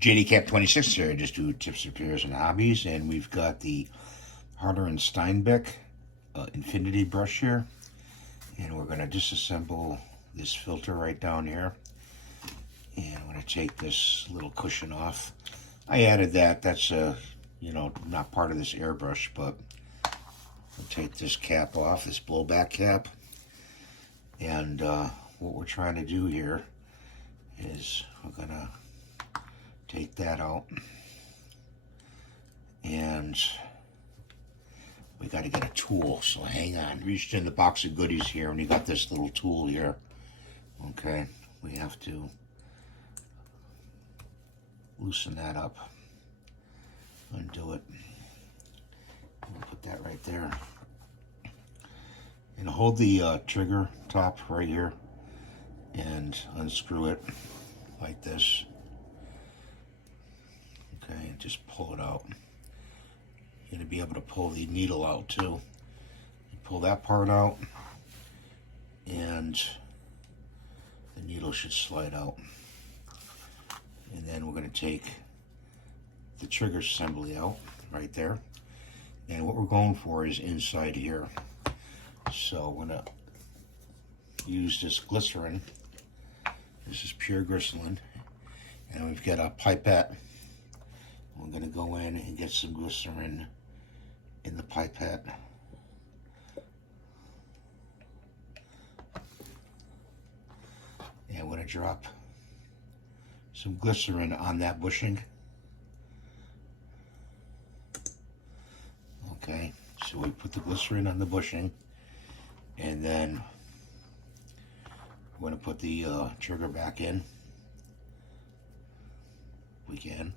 JD 26 here. I just do tips, repairs, and hobbies. And we've got the Harder and Steenbeck Infinity brush here. And we're going to disassemble this filter right down here. And I'm going to take this little cushion off. I added that. That's, not part of this airbrush, but I'll take this cap off, this blowback cap. And what we're trying to do here is we're going to take that out, and we got to get a tool, so hang on. Reached in the box of goodies here, and you got this little tool here. Okay, we have to loosen that up, undo it. We'll put that right there, and hold the trigger top right here and unscrew it like this. Okay, and just pull it out. You're going to be able to pull the needle out too. You pull that part out, and the needle should slide out. And then we're going to take the trigger assembly out right there. And what we're going for is inside here. So we're going to use this glycerin. This is pure glycerin. And we've got a pipette. We're going to go in and get some glycerin in the pipette. And we're going to drop some glycerin on that bushing. Okay, so we put the glycerin on the bushing, and then we're going to put the trigger back in. We can.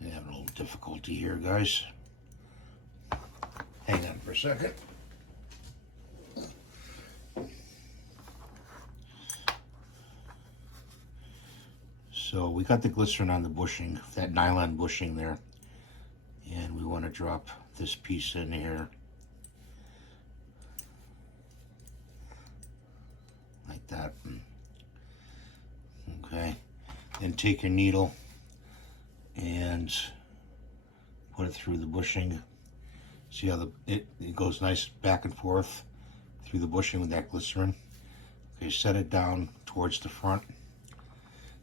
I'm having a little difficulty here, guys. Hang on for a second. So we got the glycerin on the bushing, that nylon bushing there, and we want to drop this piece in here like that. Okay, then take your needle and put it through the bushing. See how it goes nice back and forth through the bushing with that glycerin. Okay, set it down towards the front.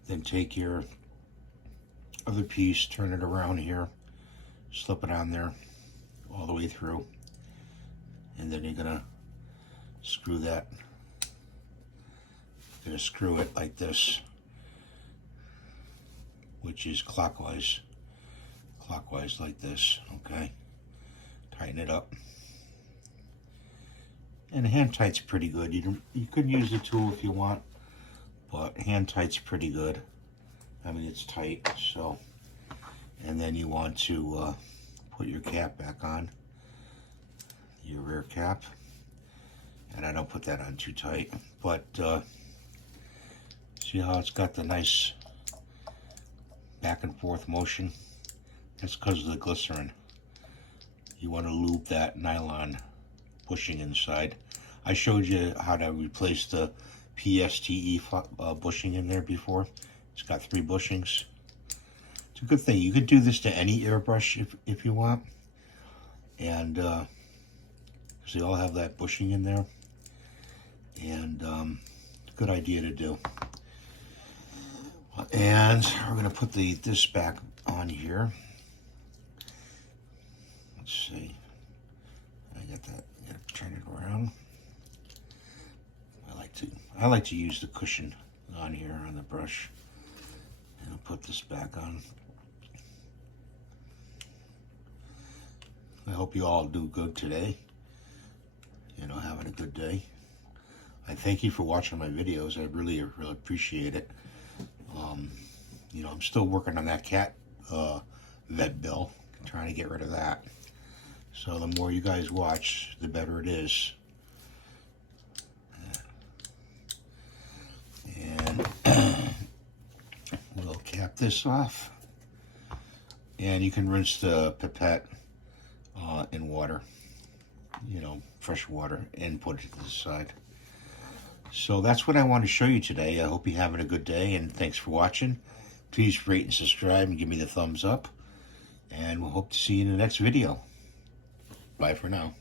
Then take your other piece, turn it around here, slip it on there all the way through, and then you're gonna screw that. You're gonna screw it like this, which is clockwise like this. Okay, tighten it up, and hand tight's pretty good. You could use the tool if you want, but hand tight's pretty good. I mean, it's tight. So, and then you want to put your cap back on, your rear cap, and I don't put that on too tight, but see how it's got the nice back and forth motion? That's because of the glycerin. You want to lube that nylon bushing inside. I showed you how to replace the PTFE bushing in there before. It's got 3 bushings. It's a good thing. You could do this to any airbrush if you want, and because they all have that bushing in there, and good idea to do. And we're going to put this back on here. Let's see. I got that. I got to turn it around. I like to use the cushion on here on the brush. And I'll put this back on. I hope you all do good today. Having a good day. I thank you for watching my videos. I really appreciate it. I'm still working on that cat vet bill, trying to get rid of that. So the more you guys watch, the better it is. And we'll cap this off, and you can rinse the pipette in water. fresh water and put it to the side. So that's what I want to show you today. I hope you're having a good day, and thanks for watching. Please rate and subscribe and give me the thumbs up. And we'll hope to see you in the next video. Bye for now.